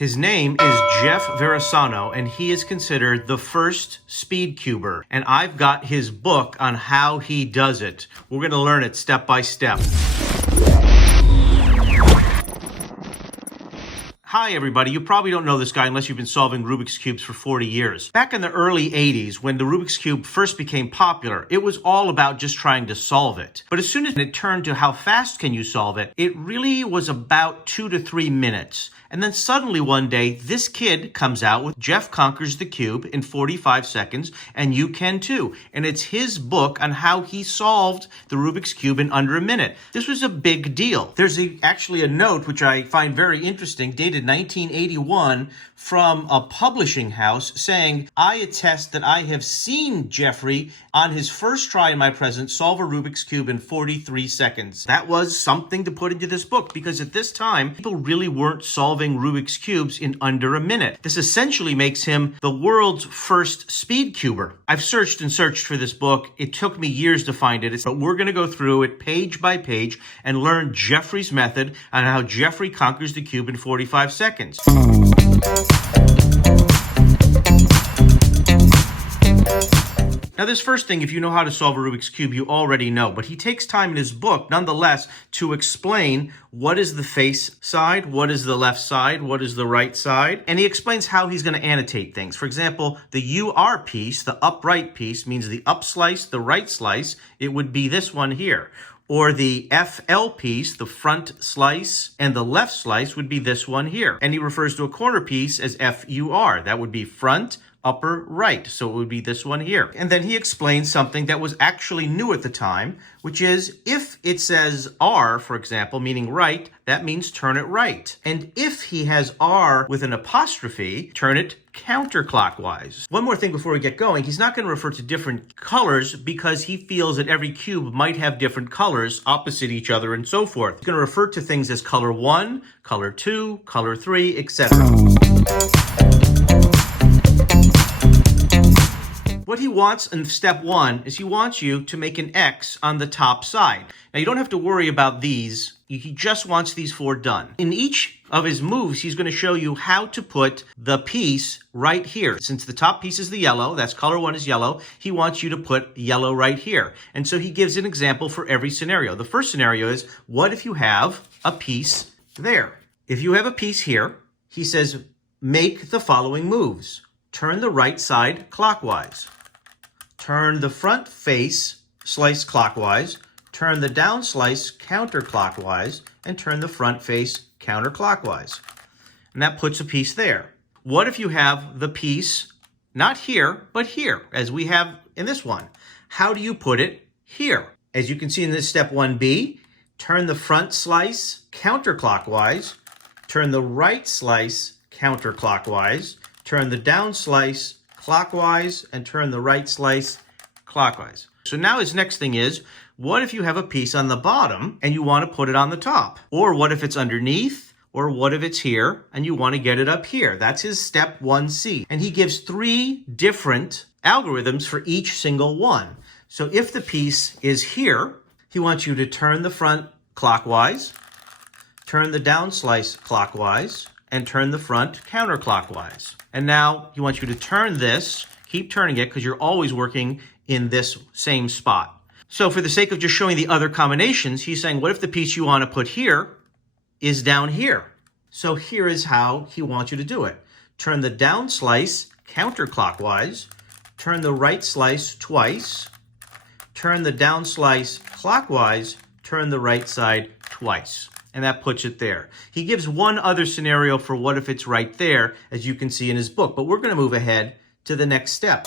His name is Jeff Varazano, and he is considered the first Speedcuber. And I've got his book on how he does it. We're going to learn it step by step. Hi everybody, you probably don't know this guy unless you've been solving Rubik's Cubes for 40 years. Back in the early 80s, when the Rubik's Cube first became popular, it was all about just trying to solve it. But as soon as it turned to how fast can you solve it, it really was about 2 to 3 minutes. And then suddenly one day, this kid comes out with Jeff Conquers the Cube in 45 seconds, and you can too. And it's his book on how he solved the Rubik's Cube in under a minute. This was a big deal. There's actually a note, which I find very interesting, dated 1981 from a publishing house saying, "I attest that I have seen Jeffrey on his first try in my presence solve a Rubik's Cube in 43 seconds. That was something to put into this book because at this time, people really weren't solving Rubik's Cubes in under a minute. This essentially makes him the world's first Speedcuber. I've searched and searched for this book. It took me years to find it, but we're going to go through it page by page and learn Jeffrey's method on how Jeffrey conquers the cube in 45 seconds. Now this first thing, if you know how to solve a Rubik's Cube, you already know, but he takes time in his book, nonetheless, to explain what is the face side, what is the left side, what is the right side, and he explains how he's going to annotate things. For example, the UR piece, the upright piece, means the up slice, the right slice, it would be this one here. Or the FL piece, the front slice, and the left slice would be this one here. And he refers to a corner piece as FUR. That would be front, upper, right. So it would be this one here. And then he explains something that was actually new at the time, which is if it says R, for example, meaning right, that means turn it right. And if he has R with an apostrophe, turn it counterclockwise. One more thing before we get going, he's not going to refer to different colors because he feels that every cube might have different colors opposite each other and so forth. He's going to refer to things as color 1, color 2, color 3, etc. What he wants in step 1 is he wants you to make an X on the top side. Now you don't have to worry about these. He just wants these 4 done. In each of his moves, he's going to show you how to put the piece right here. Since the top piece is the yellow, that's color 1 is yellow, he wants you to put yellow right here. And so he gives an example for every scenario. The first scenario is, what if you have a piece there? If you have a piece here, he says, make the following moves. Turn the right side clockwise. Turn the front face slice clockwise, turn the down slice counterclockwise, and turn the front face counterclockwise. And that puts a piece there. What if you have the piece not here, but here, as we have in this one? How do you put it here? As you can see in this step 1B, turn the front slice counterclockwise, turn the right slice counterclockwise, turn the down slice clockwise, and turn the right slice clockwise. So now his next thing is, what if you have a piece on the bottom and you want to put it on the top? Or what if it's underneath? Or what if it's here and you want to get it up here? That's his step 1C. And he gives 3 different algorithms for each single one. So if the piece is here, he wants you to turn the front clockwise, turn the down slice clockwise, and turn the front counterclockwise. And now he wants you to turn this, keep turning it because you're always working in this same spot. So for the sake of just showing the other combinations, he's saying, what if the piece you want to put here is down here? So here is how he wants you to do it. Turn the down slice counterclockwise, turn the right slice twice, turn the down slice clockwise, turn the right side twice. And that puts it there. He gives one other scenario for what if it's right there, as you can see in his book. But we're going to move ahead to the next step.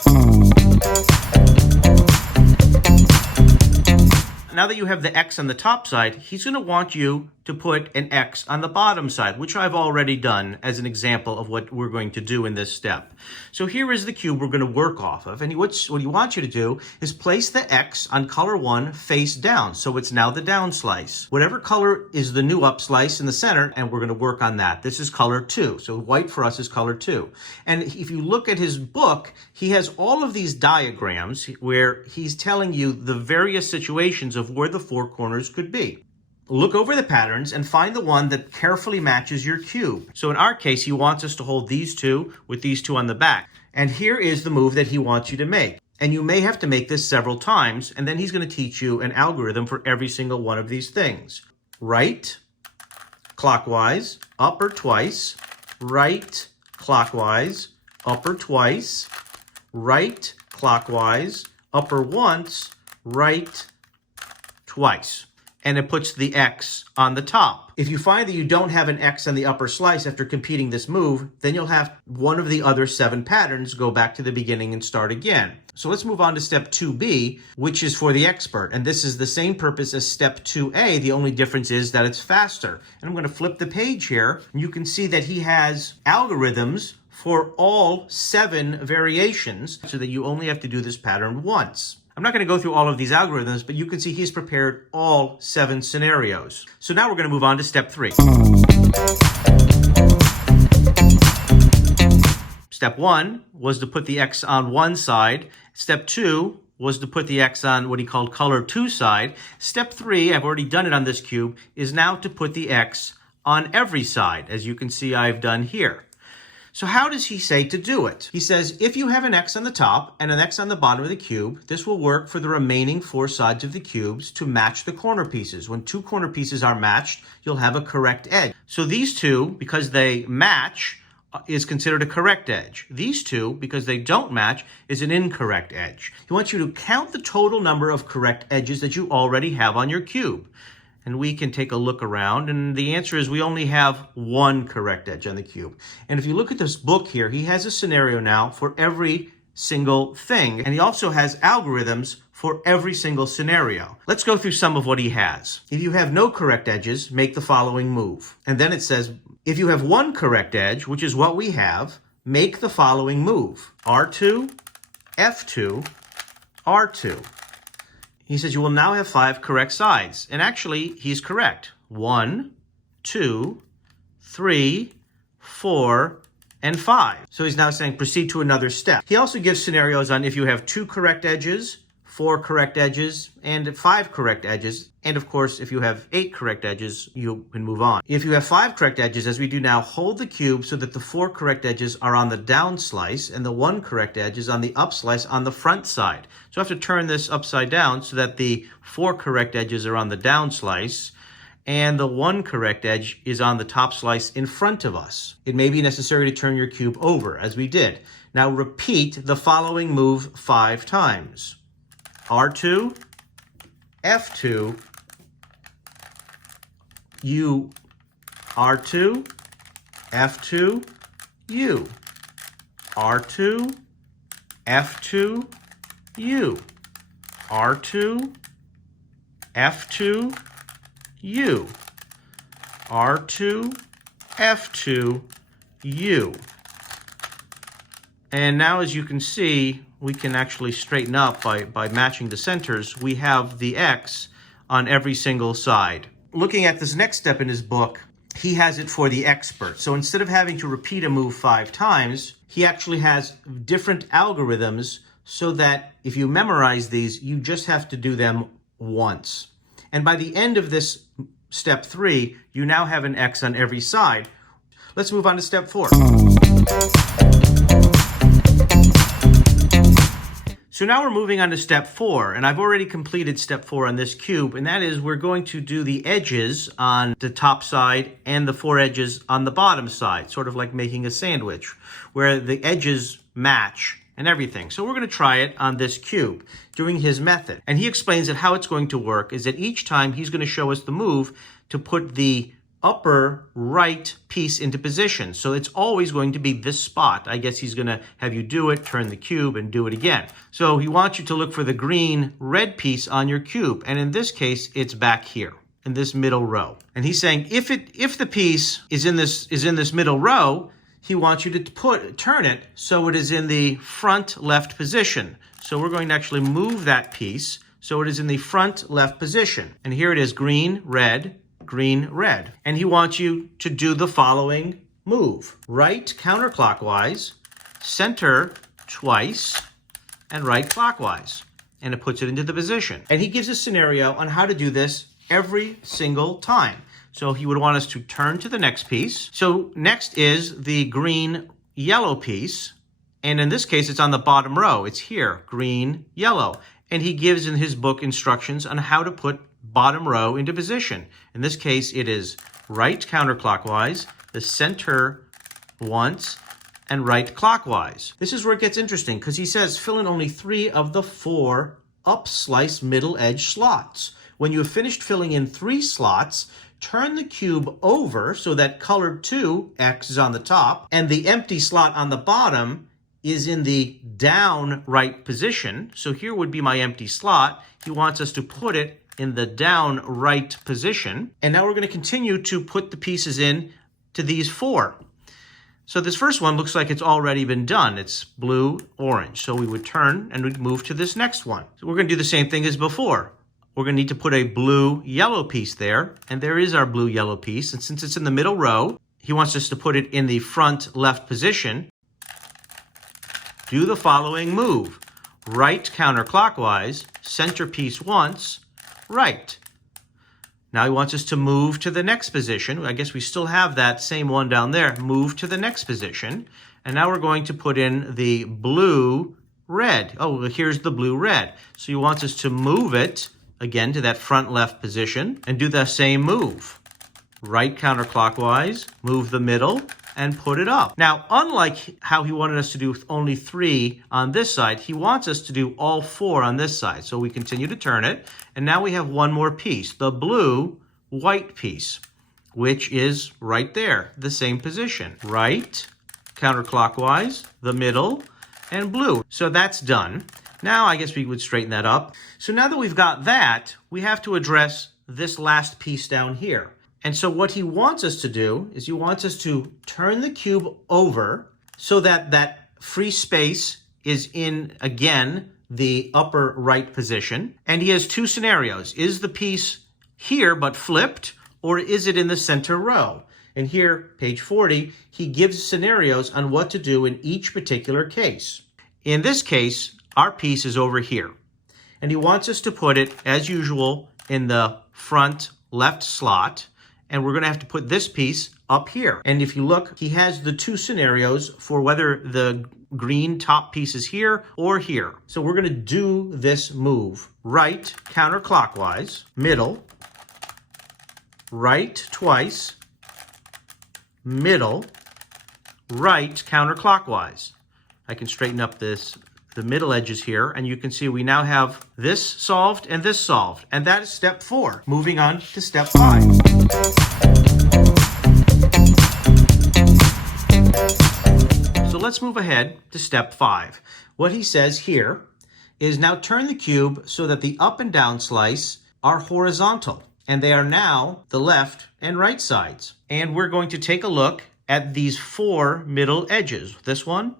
Now that you have the X on the top side, he's going to want you to put an X on the bottom side, which I've already done as an example of what we're going to do in this step. So here is the cube we're going to work off of. And what he wants you to do is place the X on color 1 face down. So it's now the down slice. Whatever color is the new up slice in the center, and we're going to work on that. This is color 2. So white for us is color 2. And if you look at his book, he has all of these diagrams where he's telling you the various situations of where the 4 corners could be. look over the patterns and find the one that carefully matches your cube. So in our case, he wants us to hold these two with these two on the back. And here is the move that he wants you to make. And you may have to make this several times, and then he's going to teach you an algorithm for every single one of these things. Right, clockwise, up or twice, right, clockwise, up or twice, right, clockwise, up or once, right, twice. And it puts the X on the top. If you find that you don't have an X on the upper slice after completing this move, then you'll have one of the other 7 patterns go back to the beginning and start again. So let's move on to step 2B, which is for the expert. And this is the same purpose as step 2A. The only difference is that it's faster. And I'm going to flip the page here. And you can see that he has algorithms for all 7 variations so that you only have to do this pattern once. I'm not going to go through all of these algorithms, but you can see he's prepared all 7 scenarios. So now we're going to move on to step 3. Step 1 was to put the X on one side. Step 2 was to put the X on what he called color 2 side. Step 3, I've already done it on this cube, is now to put the X on every side, as you can see I've done here. So how does he say to do it? He says, if you have an X on the top and an X on the bottom of the cube, this will work for the remaining 4 sides of the cubes to match the corner pieces. When 2 corner pieces are matched, you'll have a correct edge. So these 2, because they match, is considered a correct edge. These 2, because they don't match, is an incorrect edge. He wants you to count the total number of correct edges that you already have on your cube. And we can take a look around, and the answer is we only have 1 correct edge on the cube. And if you look at this book here, he has a scenario now for every single thing. And he also has algorithms for every single scenario. Let's go through some of what he has. If you have no correct edges, make the following move. And then it says, if you have 1 correct edge, which is what we have, make the following move. R2, F2, R2. He says you will now have 5 correct sides. And actually, he's correct. 1, 2, 3, 4, and 5. So he's now saying proceed to another step. He also gives scenarios on if you have 2 correct edges, 4 correct edges, and 5 correct edges. And of course, if you have 8 correct edges, you can move on. If you have 5 correct edges, as we do now, hold the cube so that the 4 correct edges are on the down slice and the 1 correct edge is on the up slice on the front side. So I have to turn this upside down so that the 4 correct edges are on the down slice and the 1 correct edge is on the top slice in front of us. It may be necessary to turn your cube over, as we did. Now repeat the following move 5 times. R2, F2, U, R2, F2, U, R2, F2, U, R2, F2, U, R2, F2, U. And now, as you can see, we can actually straighten up by matching the centers. We have the X on every single side. Looking at this next step in his book, he has it for the expert. So instead of having to repeat a move 5 times, he actually has different algorithms so that if you memorize these, you just have to do them once. And by the end of this step 3, you now have an X on every side. Let's move on to step 4. So now we're moving on to step 4, and I've already completed step 4 on this cube, and that is we're going to do the edges on the top side and the 4 edges on the bottom side, sort of like making a sandwich, where the edges match and everything. So we're going to try it on this cube, doing his method. And he explains that how it's going to work is that each time he's going to show us the move to put the upper right piece into position. So it's always going to be this spot. I guess he's going to have you do it, turn the cube, and do it again. So he wants you to look for the green red piece on your cube. And in this case, it's back here in this middle row. And he's saying if the piece is in this middle row, he wants you to turn it so it is in the front left position. So we're going to actually move that piece so it is in the front left position. And here it is, green, red, green, red. And he wants you to do the following move. Right counterclockwise, center twice, and right clockwise. And it puts it into the position. And he gives a scenario on how to do this every single time. So he would want us to turn to the next piece. So next is the green yellow piece. And in this case, it's on the bottom row. It's here, green, yellow. And he gives in his book instructions on how to put bottom row into position. In this case, it is right counterclockwise, the center once, and right clockwise. This is where it gets interesting because he says fill in only 3 of the 4 up slice middle edge slots. When you have finished filling in 3 slots, turn the cube over so that colored 2, X, is on the top, and the empty slot on the bottom is in the down right position. So here would be my empty slot. He wants us to put it in the down right position. And now we're going to continue to put the pieces in to these 4. So this first one looks like it's already been done. It's blue, orange. So we would turn and we'd move to this next one. So we're going to do the same thing as before. We're going to need to put a blue yellow piece there. And there is our blue yellow piece. And since it's in the middle row, he wants us to put it in the front left position. Do the following move. Right counterclockwise, center piece once, right. Now he wants us to move to the next position. I guess we still have that same one down there. Move to the next position. And now we're going to put in the blue red. Oh, here's the blue red. So he wants us to move it again to that front left position and do the same move. Right counterclockwise, move the middle, and put it up. Now, unlike how he wanted us to do only 3 on this side, he wants us to do all 4 on this side. So we continue to turn it, and now we have one more piece, the blue white piece, which is right there, the same position. Right, counterclockwise, the middle, and blue. So that's done. Now I guess we would straighten that up. So now that we've got that, we have to address this last piece down here. And so what he wants us to do is he wants us to turn the cube over so that that free space is in, again, the upper right position. And he has 2 scenarios. Is the piece here but flipped, or is it in the center row? And here, page 40, he gives scenarios on what to do in each particular case. In this case, our piece is over here. And he wants us to put it, as usual, in the front left slot. And we're going to have to put this piece up here. And if you look, he has the 2 scenarios for whether the green top piece is here or here. So we're going to do this move. Right, counterclockwise, middle, right twice, middle, right counterclockwise. I can straighten up the middle edges here, and you can see we now have this solved and this solved. And that is step 4. Moving on to step 5. So let's move ahead to step 5. What he says here is now turn the cube so that the up and down slice are horizontal, and they are now the left and right sides. And we're going to take a look at these 4 middle edges. This one,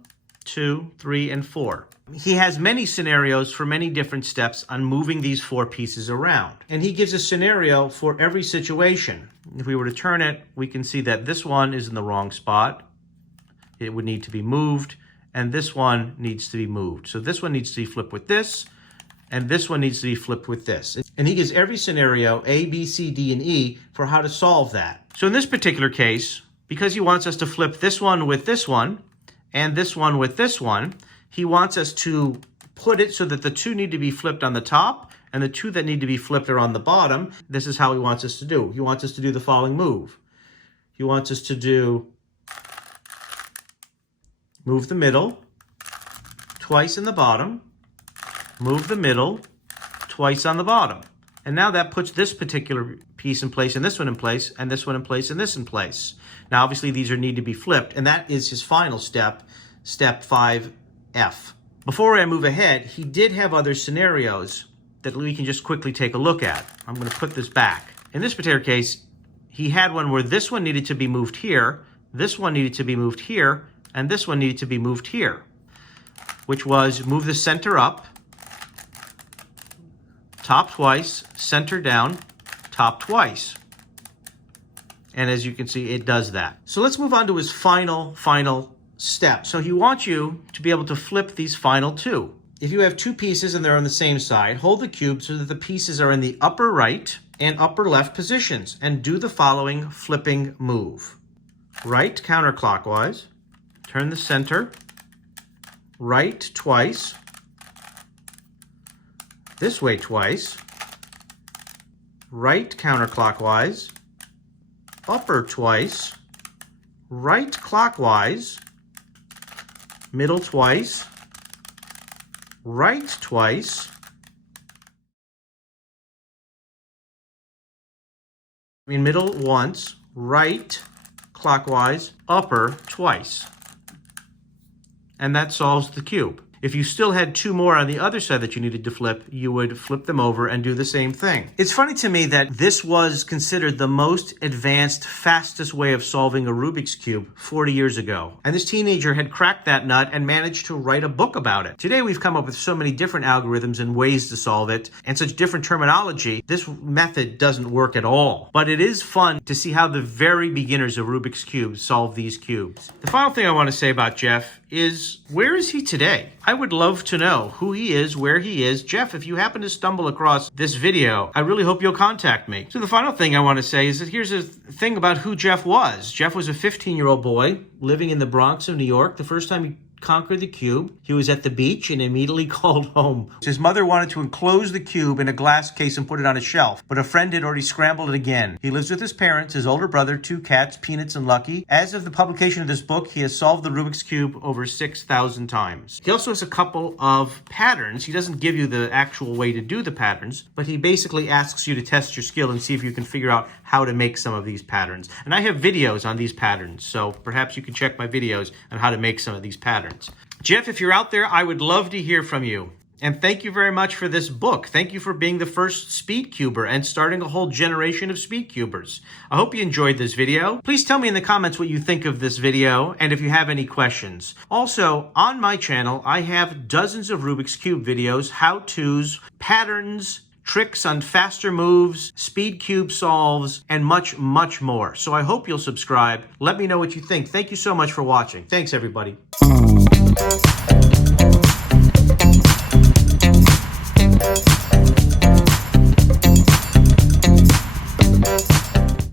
2, 3, and 4. He has many scenarios for many different steps on moving these 4 pieces around. And he gives a scenario for every situation. If we were to turn it, we can see that this one is in the wrong spot. It would need to be moved, and this one needs to be moved. So this one needs to be flipped with this, and this one needs to be flipped with this. And he gives every scenario, A, B, C, D, and E, for how to solve that. So in this particular case, because he wants us to flip this one with this one, and this one with this one, he wants us to put it so that the 2 need to be flipped on the top and the 2 that need to be flipped are on the bottom. This is how he wants us to do. He wants us to do the following move. He wants us to do move the middle twice in the bottom, move the middle twice on the bottom. And now that puts this particular piece in place and this one in place and this one in place and this in place. Now obviously these need to be flipped, and that is his final step, step 5F. Before I move ahead, he did have other scenarios that we can just quickly take a look at. I'm going to put this back. In this particular case, he had one where this one needed to be moved here, this one needed to be moved here, and this one needed to be moved here, which was move the center up, top twice, center down, top twice. And as you can see, it does that. So let's move on to his final step. So he wants you to be able to flip these final 2. If you have 2 pieces and they're on the same side, hold the cube so that the pieces are in the upper right and upper left positions and do the following flipping move. Right counterclockwise, turn the center, right twice, this way twice, right counterclockwise, upper twice, right clockwise, middle twice, right twice, middle once, right clockwise, upper twice. And that solves the cube. If you still had two more on the other side that you needed to flip, you would flip them over and do the same thing. It's funny to me that this was considered the most advanced, fastest way of solving a Rubik's Cube 40 years ago. And this teenager had cracked that nut and managed to write a book about it. Today we've come up with so many different algorithms and ways to solve it, and such different terminology, this method doesn't work at all. But it is fun to see how the very beginners of Rubik's Cube solve these cubes. The final thing I want to say about Jeff is, where is he today? I would love to know who he is, where he is. Jeff, if you happen to stumble across this video, I really hope you'll contact me. So the final thing I want to say is that here's a thing about who Jeff was. Jeff was a 15-year-old boy living in the Bronx of New York. The first time he conquered the cube, he was at the beach and immediately called home. His mother wanted to enclose the cube in a glass case and put it on a shelf, but a friend had already scrambled it again. He lives with his parents, his older brother, two cats, Peanuts and Lucky. As of the publication of this book, he has solved the Rubik's Cube over 6,000 times. He also has a couple of patterns. He doesn't give you the actual way to do the patterns, but he basically asks you to test your skill and see if you can figure out how to make some of these patterns. And I have videos on these patterns, so perhaps you can check my videos on how to make some of these patterns. Jeff, if you're out there, I would love to hear from you. And thank you very much for this book. Thank you for being the first Speedcuber and starting a whole generation of Speedcubers. I hope you enjoyed this video. Please tell me in the comments what you think of this video and if you have any questions. Also, on my channel, I have dozens of Rubik's Cube videos, how-tos, patterns, tricks on faster moves, speed cube solves, and much, much more. So I hope you'll subscribe. Let me know what you think. Thank you so much for watching. Thanks, everybody.